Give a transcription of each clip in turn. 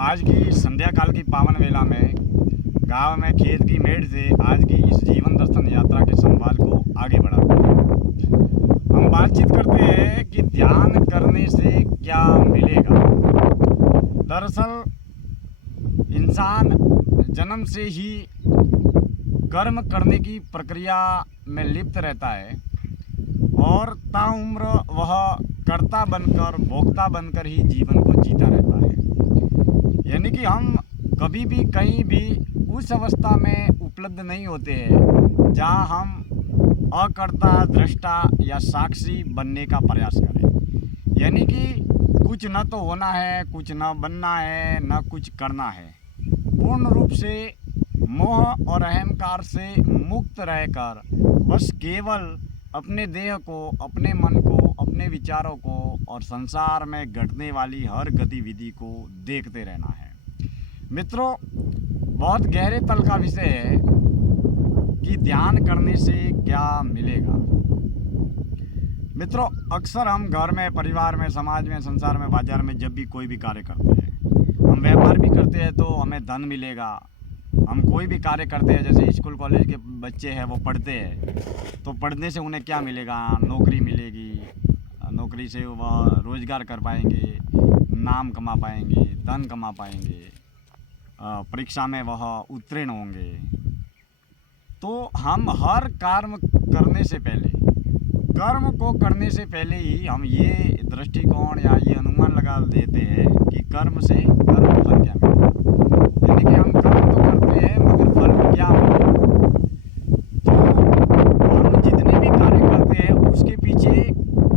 आज की संध्या काल की पावन वेला में गांव में खेत की मेड़ से आज की इस जीवन दर्शन यात्रा के संवाद को आगे बढ़ाते हैं। हम बातचीत करते हैं कि ध्यान करने से क्या मिलेगा। दरअसल इंसान जन्म से ही कर्म करने की प्रक्रिया में लिप्त रहता है और ताउम्र वह कर्ता बनकर भोक्ता बनकर ही जीवन को जीता रहता है। यानी कि हम कभी भी कहीं भी उस अवस्था में उपलब्ध नहीं होते हैं जहाँ हम अकर्ता दृष्टा या साक्षी बनने का प्रयास करें। यानी कि कुछ न तो होना है, कुछ न बनना है, न कुछ करना है। पूर्ण रूप से मोह और अहंकार से मुक्त रहकर बस केवल अपने देह को, अपने मन को, अपने विचारों को और संसार में घटने वाली हर गतिविधि को देखते रहना है। मित्रों, बहुत गहरे तल का विषय है कि ध्यान करने से क्या मिलेगा। मित्रों, अक्सर हम घर में, परिवार में, समाज में, संसार में, बाजार में जब भी कोई भी कार्य करते हैं, हम व्यापार भी करते हैं तो हमें धन मिलेगा। हम कोई भी कार्य करते हैं, जैसे स्कूल कॉलेज के बच्चे हैं वो पढ़ते हैं तो पढ़ने से उन्हें क्या मिलेगा? नौकरी मिलेगी। नौकरी से वह रोजगार कर पाएंगे, नाम कमा पाएंगे, धन कमा पाएंगे, परीक्षा में वह उत्तीर्ण होंगे। तो हम हर कर्म को करने से पहले ही हम ये दृष्टिकोण या ये अनुमान लगा देते हैं कि कर्म से कर्म फल क्या मिलेगा। यानी कि हम कर्म तो करते हैं मगर फल क्या मिलेगा। तो हम जितने भी कार्य करते हैं उसके पीछे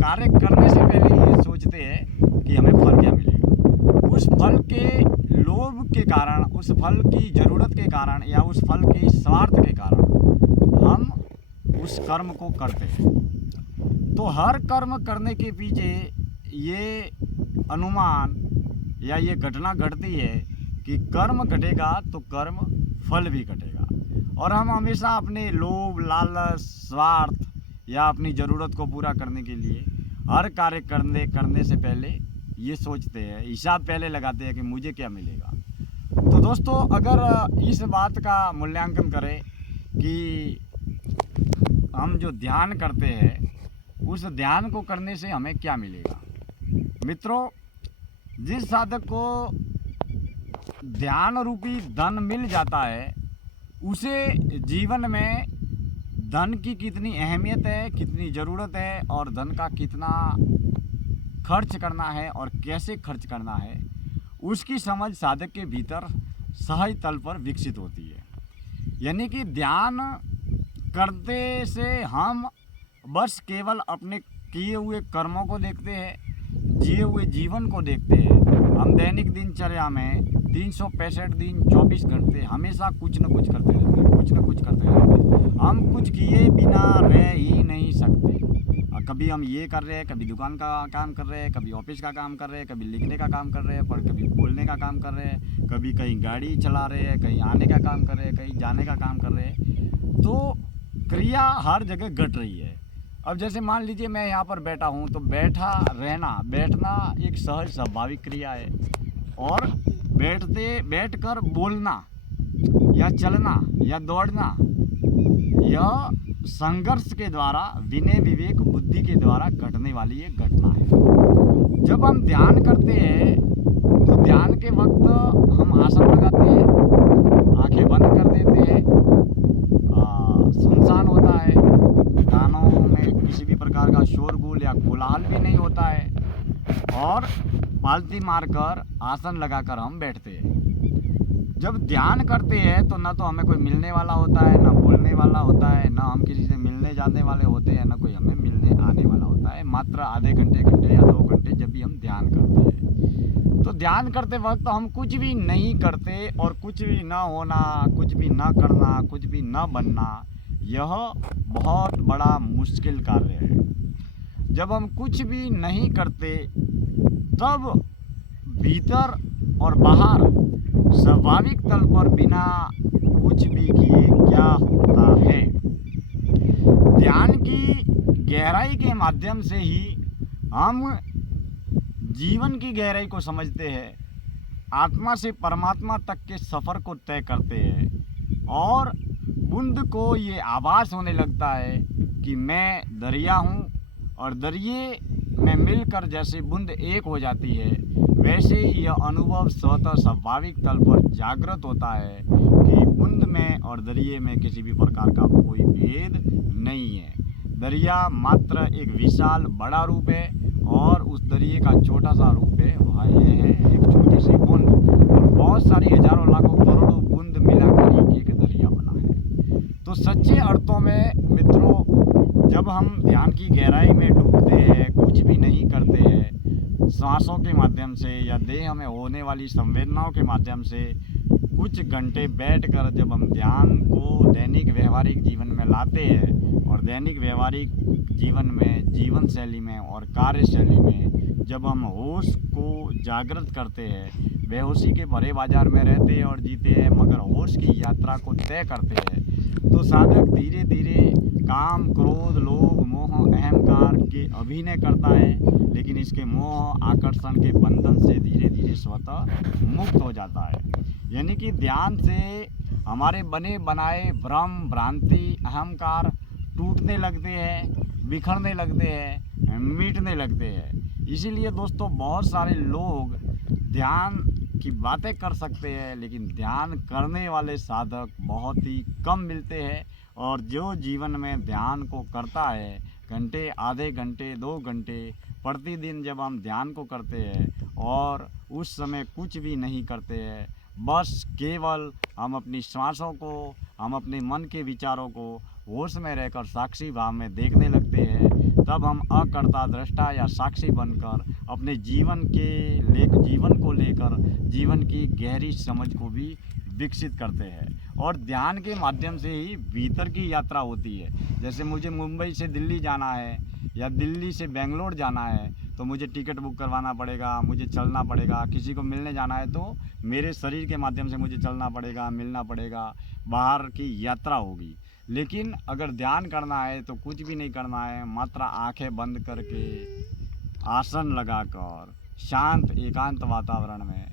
कार्य करने से पहले ये सोचते हैं कि हमें फल क्या मिलेगा। उस फल के लोभ के कारण, उस फल की ज़रूरत के कारण या उस फल के स्वार्थ के कारण हम उस कर्म को करते हैं। तो हर कर्म करने के पीछे ये अनुमान या ये घटना घटती है कि कर्म घटेगा तो कर्म फल भी घटेगा। और हम हमेशा अपने लोभ, लालच, स्वार्थ या अपनी ज़रूरत को पूरा करने के लिए हर कार्य करने से पहले ये सोचते हैं, हिसाब पहले लगाते हैं कि मुझे क्या मिलेगा। तो दोस्तों, अगर इस बात का मूल्यांकन करें कि हम जो ध्यान करते हैं उस ध्यान को करने से हमें क्या मिलेगा। मित्रों, जिस साधक को ध्यान रूपी धन मिल जाता है उसे जीवन में धन की कितनी अहमियत है, कितनी ज़रूरत है और धन का कितना खर्च करना है और कैसे खर्च करना है, उसकी समझ साधक के भीतर सहज तल पर विकसित होती है। यानी कि ध्यान करते से हम बस केवल अपने किए हुए कर्मों को देखते हैं, जिए हुए जीवन को देखते हैं। हम दैनिक दिनचर्या में 365 दिन 24 घंटे हमेशा कुछ न कुछ करते रहते हैं, कुछ न कुछ करते रहते हैं। हम कुछ किए बिना रह ही नहीं सकते। कभी हम ये कर रहे हैं, कभी दुकान का काम कर रहे हैं, कभी ऑफिस का काम कर रहे हैं, कभी लिखने का काम कर रहे हैं, पर कभी बोलने का काम कर रहे हैं, कभी कहीं गाड़ी चला रहे हैं, कहीं आने का काम कर रहे हैं, कहीं जाने का काम कर रहे हैं। तो क्रिया हर जगह घट रही है। अब जैसे मान लीजिए मैं यहाँ पर बैठा हूँ तो बैठना एक सहज स्वाभाविक क्रिया है। और बैठकर बोलना या चलना या दौड़ना, यह संघर्ष के द्वारा, विनय विवेक बुद्धि के द्वारा घटने वाली एक घटना है। जब हम ध्यान करते हैं तो ध्यान के वक्त हम आसन लगाते हैं, आंखें बंद कर देते हैं, सुनसान होता है, कानों में किसी भी प्रकार का शोरगुल या कोलाहल भी नहीं होता है और पालती मारकर आसन लगाकर हम बैठते हैं। जब ध्यान करते हैं तो ना तो हमें कोई मिलने वाला होता है, ना बोलने वाला होता है, ना हम किसी से मिलने जाने वाले होते हैं, ना कोई हमें मिलने आने वाला होता है। मात्र आधे घंटे या 2 घंटे जब भी हम ध्यान करते हैं तो ध्यान करते वक्त हम कुछ भी नहीं करते और कुछ भी ना होना, कुछ भी ना करना, कुछ भी ना बनना, यह बहुत बड़ा मुश्किल कार्य है। जब हम कुछ भी नहीं करते तब भीतर और बाहर स्वाभाविक तल पर बिना कुछ भी किए क्या होता है। ध्यान की गहराई के माध्यम से ही हम जीवन की गहराई को समझते हैं आत्मा से परमात्मा तक के सफ़र को तय करते हैं। और बूंद को ये आभास होने लगता है कि मैं दरिया हूँ, और दरिये में मिलकर जैसे बूंद एक हो जाती है, वैसे ही यह अनुभव स्वतः स्वाभाविक तल पर जागृत होता है कि बूंद में और दरिये में किसी भी प्रकार का कोई भेद नहीं है। दरिया मात्र एक विशाल बड़ा रूप है, और उस दरिये का छोटा सा रूप है, वह ये है एक छोटी सी बूंद। और बहुत सारी हजारों लाखों करोड़ों बूंद मिलाकर ही एक दरिया बना है। तो सच्चे अर्थों में मित्रों, जब हम ध्यान की गहराई में डूबते हैं, कुछ भी नहीं करते हैं, सांसों के माध्यम से या देह में होने वाली संवेदनाओं के माध्यम से कुछ घंटे बैठकर जब हम ध्यान को दैनिक व्यवहारिक जीवन में लाते हैं, और दैनिक व्यवहारिक जीवन में, जीवन शैली में और कार्यशैली में जब हम होश को जागृत करते हैं, बेहोशी के भरे बाजार में रहते हैं और जीते हैं, मगर होश की यात्रा को तय करते हैं, तो साधक धीरे धीरे काम, क्रोध, लोभ, मोह, अहंकार के अभिनय करता है, लेकिन इसके मोह आकर्षण के बंधन से धीरे धीरे स्वतः मुक्त हो जाता है। यानी कि ध्यान से हमारे बने बनाए भ्रम, भ्रांति, अहंकार टूटने लगते हैं, बिखरने लगते हैं, मिटने लगते हैं। इसीलिए दोस्तों, बहुत सारे लोग ध्यान की बातें कर सकते हैं, लेकिन ध्यान करने वाले साधक बहुत ही कम मिलते हैं। और जो जीवन में ध्यान को करता है, घंटे, आधे घंटे, 2 घंटे प्रतिदिन जब हम ध्यान को करते हैं और उस समय कुछ भी नहीं करते हैं, बस केवल हम अपनी श्वासों को, हम अपने मन के विचारों को होश में रहकर साक्षी भाव में देखने लगते हैं, तब हम अकर्ता, दृष्टा या साक्षी बनकर अपने जीवन को लेकर जीवन की गहरी समझ को भी विकसित करते हैं। और ध्यान के माध्यम से ही भीतर की यात्रा होती है। जैसे मुझे मुंबई से दिल्ली जाना है या दिल्ली से बेंगलोर जाना है, तो मुझे टिकट बुक करवाना पड़ेगा, मुझे चलना पड़ेगा। किसी को मिलने जाना है तो मेरे शरीर के माध्यम से मुझे चलना पड़ेगा, मिलना पड़ेगा, बाहर की यात्रा होगी। लेकिन अगर ध्यान करना है तो कुछ भी नहीं करना है, मात्र आंखें बंद करके, आसन लगाकर, शांत एकांत वातावरण में,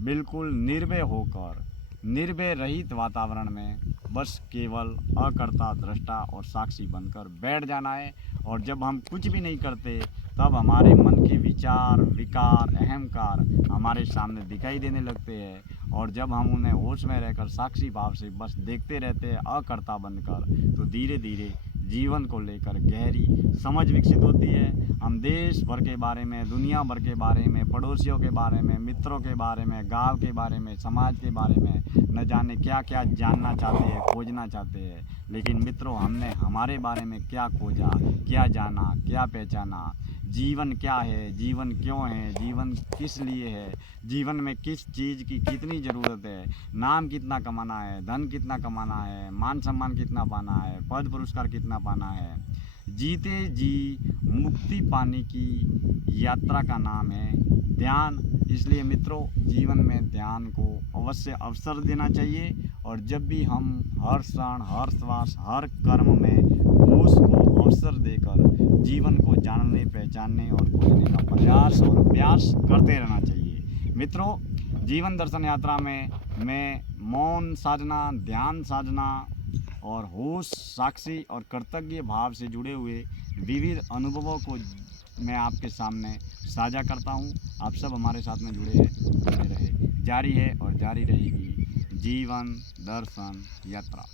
बिल्कुल निर्भय होकर, निर्भय रहित वातावरण में बस केवल अकर्ता, दृष्टा और साक्षी बनकर बैठ जाना है। और जब हम कुछ भी नहीं करते, तब हमारे मन के विचार, विकार, अहंकार हमारे सामने दिखाई देने लगते हैं। और जब हम उन्हें होश में रहकर साक्षी भाव से बस देखते रहते हैं अकर्ता बनकर, तो धीरे धीरे जीवन को लेकर गहरी समझ विकसित होती है। हम देश भर के बारे में, दुनिया भर के बारे में, पड़ोसियों के बारे में, मित्रों के बारे में, गांव के बारे में, समाज के बारे में न जाने क्या क्या जानना चाहते हैं, खोजना चाहते हैं। लेकिन मित्रों, हमने हमारे बारे में क्या खोजा, क्या जाना, क्या पहचाना, जीवन क्या है, जीवन क्यों है, जीवन किस लिए है, जीवन में किस चीज़ की कितनी ज़रूरत है, नाम कितना कमाना है, धन कितना कमाना है, मान सम्मान कितना पाना है, पद पुरस्कार कितना पाना है। जीते जी मुक्ति पाने की यात्रा का नाम है ध्यान। इसलिए मित्रों, जीवन में ध्यान को अवश्य अवसर देना चाहिए। और जब भी हम हर क्षण, हर श्वास, हर कर्म में होश को अवसर देकर जीवन को जानने, पहचानने और खोजने का प्रयास और अभ्यास करते रहना चाहिए। मित्रों, जीवन दर्शन यात्रा में मैं मौन साधना, ध्यान साधना और होश, साक्षी और कर्तव्य भाव से जुड़े हुए विविध अनुभवों को मैं आपके सामने साझा करता हूँ। आप सब हमारे साथ में जुड़े रहे, जारी है और जारी रहेगी जीवन दर्शन यात्रा।